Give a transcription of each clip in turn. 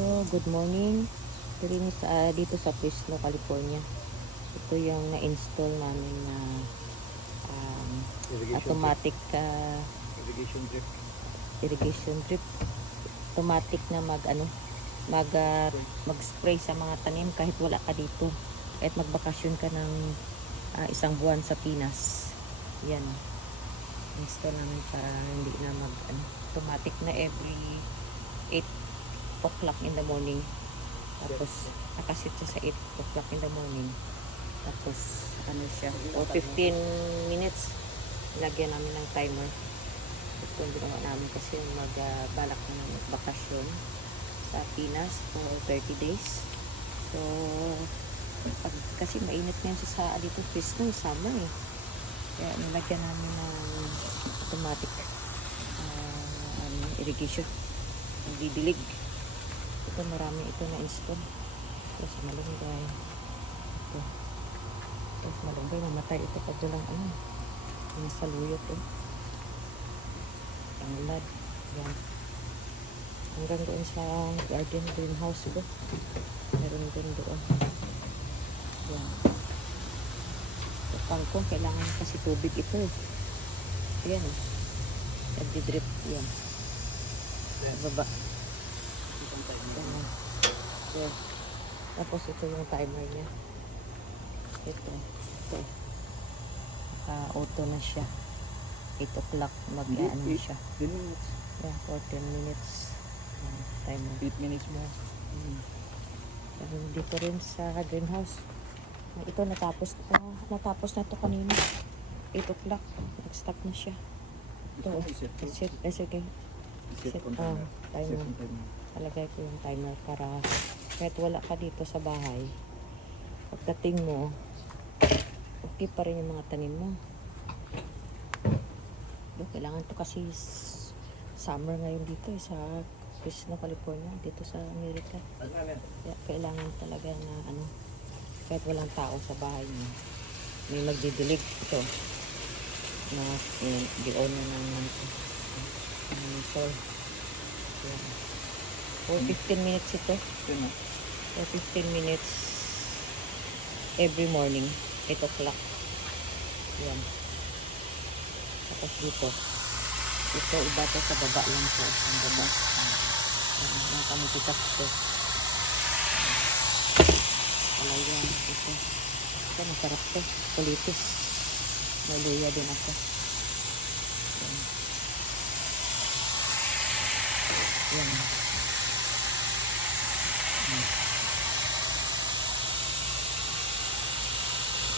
So, good morning. Dito sa Fresno, California. Ito yung na-install namin na um, automatic irrigation drip. irrigation drip. Automatic na mag-spray sa mga tanim kahit wala ka dito. Kahit magbakasyon ka ng isang buwan sa Pinas. Yan. Install namin para hindi na automatic na every 8 o'clock in the morning. Tapos nakasit siya sa 8 o'clock in the morning. Tapos ano siya, for 15 minutes lagyan namin ng timer. Ito yung ginawa namin kasi balak na namin magbakasyon sa Pinas for 30 days. So kasi mainit ngayon sa dito Fresno, summer eh. Kaya nilagyan namin ng automatic irrigation. Nagdidilig. Ito marami ito na install. Tapos malunggay. Ito. Tapos malunggay mamatay ito pag walang saluyot eh. Tanglad. Yan. Hanggang doon sa garden greenhouse ito. Meron din doon. Yan. Sa kangkong kailangan kasi tubig ito eh. Yan eh. Nagdi-drip. Yan. Baba. Yeah. Tapos ito yung timer niya. Ito. Auto na siya. 8 o'clock mag-ano siya. 10 minutes. Yeah, for 10 minutes. Timer. 8 minutes more. Dito rin sa greenhouse. Ito natapos na to kanina. 8 o'clock. Nag-stop na siya. Ito. Sige. Set timer. Talagay ko yung timer para kahit wala ka dito sa bahay, pagdating mo, okay pa rin yung mga tanim mo. Kailangan to kasi summer ngayon dito sa Fresno, California, dito sa Amerika. Kailangan talaga na kahit walang tao sa bahay mo, may magdidilig ito na di-on na ng soil. For 15 minutes ito. For 15 minutes every morning, 8 o'clock. Yan. Tapos dito iba to sa baba lang po. Ang baba. Ang kamitikas to. Palayan. Ito masarap to. Kulitis. May luya din ako. Yan. Yan.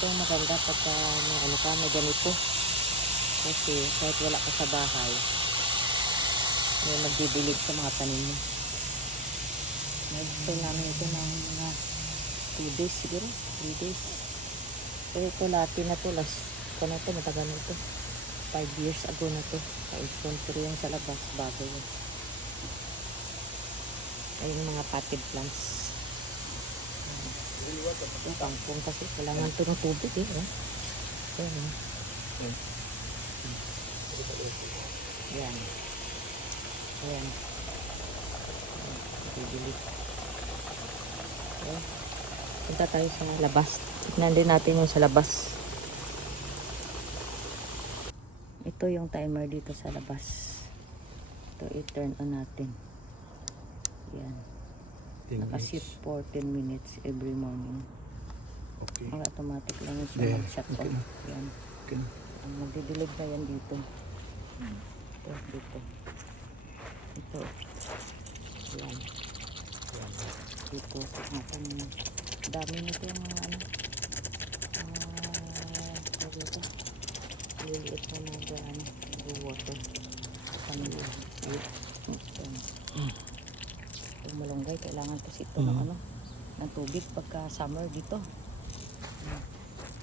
Ito maganda pagka may ganito. Kasi kahit wala ka sa bahay, may magdidilig sa mga tanim mo. Nag-install namin ito ng mga 2 days siguro. 3 days. Pero ito lati na to. Matagal na ito. 5 years ago na to. Ka-install pero yung sa labas, bago yun. Ayun mga potted plants. Yung kangkong kasi kailangan ito ng tubig eh. Ayan. Ayan. Ayan. Bibilig. Okay. Punta tayo sa labas. Tignan din natin yung sa labas. Ito yung timer dito sa labas. Ito i-turn on natin. Yan. Nakasit for 10 minutes every morning. Okay. Automatic lang yung siya mag-shut off. Yan. Okay. Magdidilig na yan dito. Ito, dito. Ito. Yan. Dito. Dami nito yung dito. Liliit na water. Kanila. Itong malunggay, kailangan kasi ito ng tubig pagka summer dito.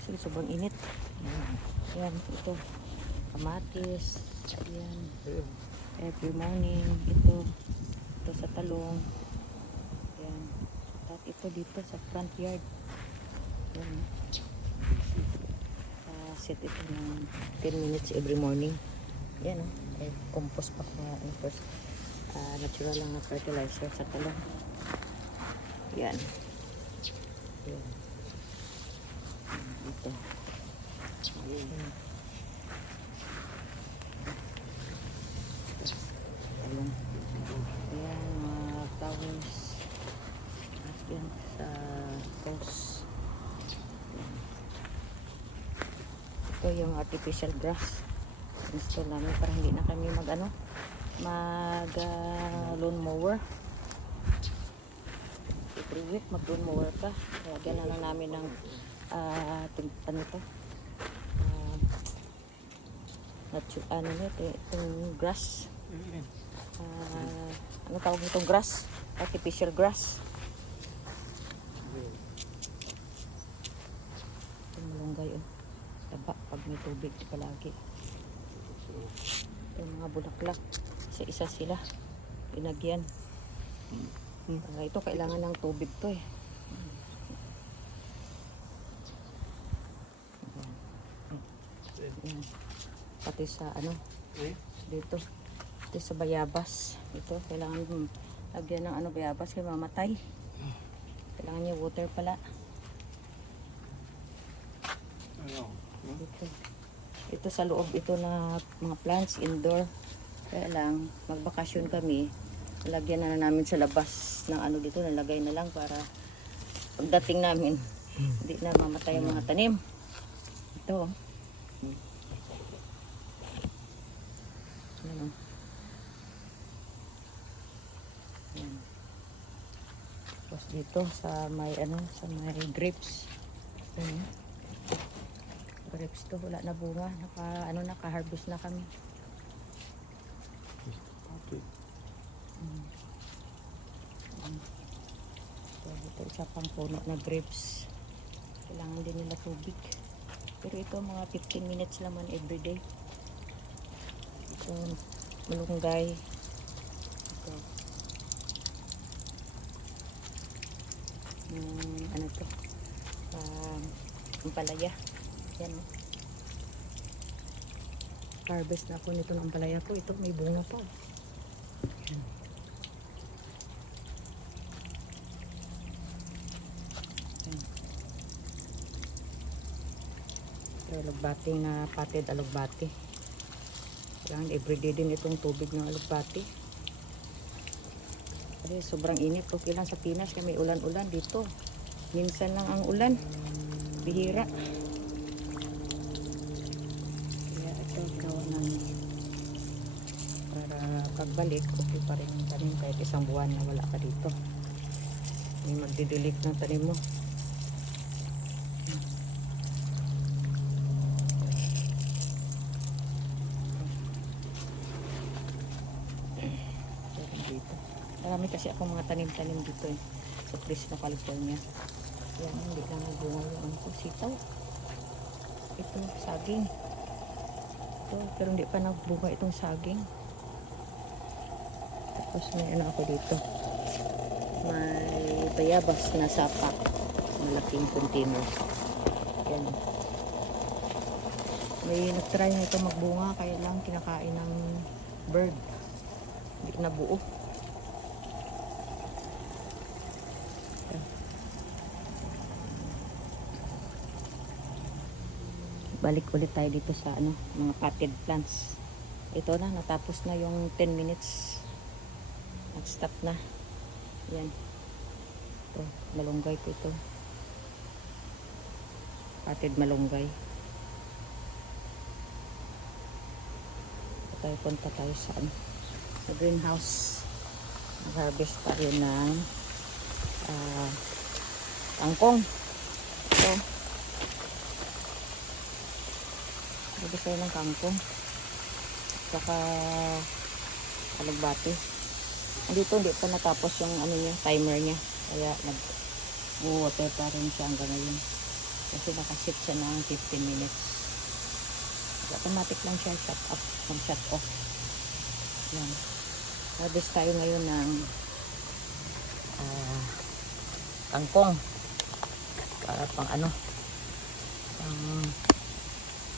Kasi sobrang init. Yan, ito. Kamatis. Yan. Every morning. Ito sa talong. Yan. At ito dito sa front yard. Yan. Set ito ng 10 minutes every morning. Yan compost pa ko first. Natural lang na fertilizer sa talong. Yan. Yan. Ito. Yan. Ayan. Ayan, mga flowers. Yan sa post. Ito yung artificial grass. Install namin para hindi na kami mag lawn mower. Every week mag lawn mower ka. Kaya gana lang namin ng ano to? Itong grass. Ano tawag nitong grass? Artificial grass. Itong malunggay taba pag may tubig palagi. Itong mga bulaklak. Isa-isa sila. Inagyan. Ito kailangan ng tubig to eh. Ayan. Pati sa dito. Ito sa bayabas. Ito kailangan lagyan ng bayabas kaya mamatay. Kailangan niya water pala. Ito sa loob ito na mga plants indoor. Kaya lang magbakasyon kami. Lagyan na namin sa labas ng dito, nalagay na lang para pagdating namin hindi na mamatay ang mga tanim. Ito. Ano? Yan. Tapos dito sa may grapes. Ayan. Grapes to wala na bunga, naka-harvest na kami. Okay. So, ito isa pang puno na grapes. Kailangan din nila tubig. Pero ito mga 15 minutes naman everyday. Ito malunggay. Ito. Ano to? Ampalaya. Yan o. Harvest na po nito ng ampalaya ko. Ito may bunga po. Yan. Yan. Ito alugbati na potted alugbati. Kailangan everyday din itong tubig ng alugbati. Kasi sobrang init. Okay lang sa Pinas. Kaya may ulan-ulan dito. Minsan lang ang ulan. Bihira. Kaya ito gawa namin. Para pagbalik, okay pa rin yung tanim kahit isang buwan na wala ka dito. May magdidilig ng tanim mo. Dito. Marami kasi ako mga tanim-tanim dito eh. Sa Fresno, California. Yan, hindi lang nagbunga yung sitaw. Ito, saging. Ito, pero hindi pa nagbunga itong saging. Tapos may ako dito. May bayabas na sapa. Malaking container. Yan. May nagtry na ito magbunga, kaya lang kinakain ng bird. Hindi na buo. Balik ulit tayo dito sa mga potted plants. Ito na, natapos na yung 10 minutes. Nag-stop na. Yan. Ito, malunggay po ito. Potted malunggay. Punta tayo sa sa greenhouse. Mag-harvest tayo ng kangkong. Ito. Pwede tayo ng kangkong. Saka alugbati. Dito hindi pa natapos yung timer niya. Kaya nag-water pa rin siya hanggang ngayon. Kasi nakasit siya ng 15 minutes. Automatic lang siya shut up, mag-shut off. Yan. Harvest tayo ngayon ng kangkong. Para pang pang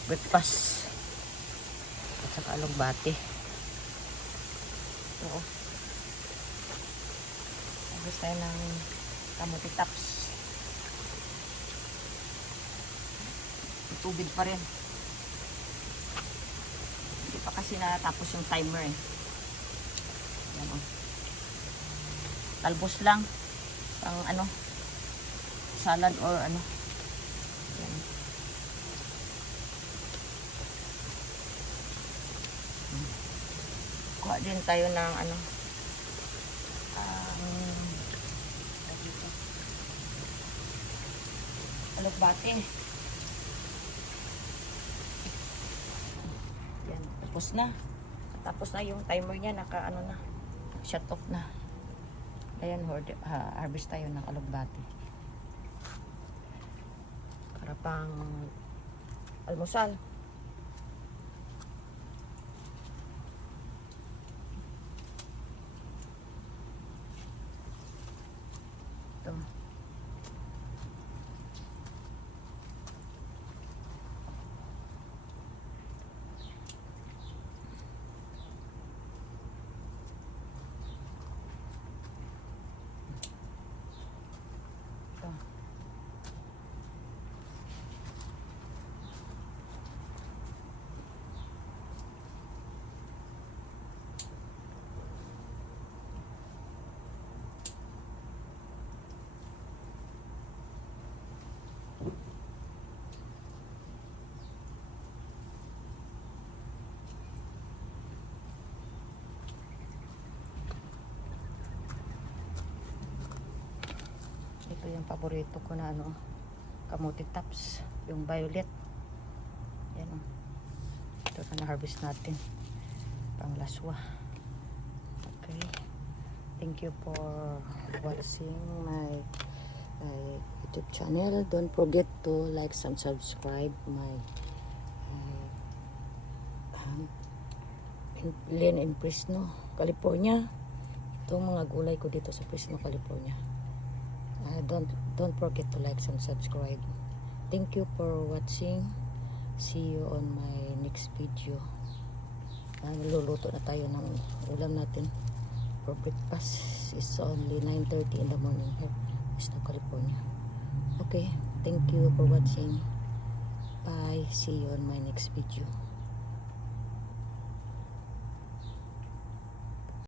breakfast. At saka alugbati. Oo. Harvest tayo ng kamuti tops. May tubig pa rin. Hindi pa kasi natapos yung timer eh. Yan o. Talbos lang. Ang ano, salad or ano. Yan. Kuha din tayo ng ano. Alugbate. Yan, tapos na. Tapos na yung timer niya, naka ano na. Shut off na. Ayan, harvest tayo ng alugbate. Karapang almusal. Ito. Ito. Ito yung paborito ko na ano, kamuti tops, yung violet. Yan o. Ito na harvest natin. Pang laswa. Okay. Thank you for watching my YouTube channel. Don't forget to like and subscribe my Lynn in Fresno, California. Itong mga gulay ko dito sa Fresno, California. Don't forget to like and subscribe. Thank you for watching. See you on my next video. Niluluto na tayo ng ulam natin for breakfast. It's only 9:30 in the morning here in Fresno, California. Okay, thank you for watching. Bye. See you on my next video.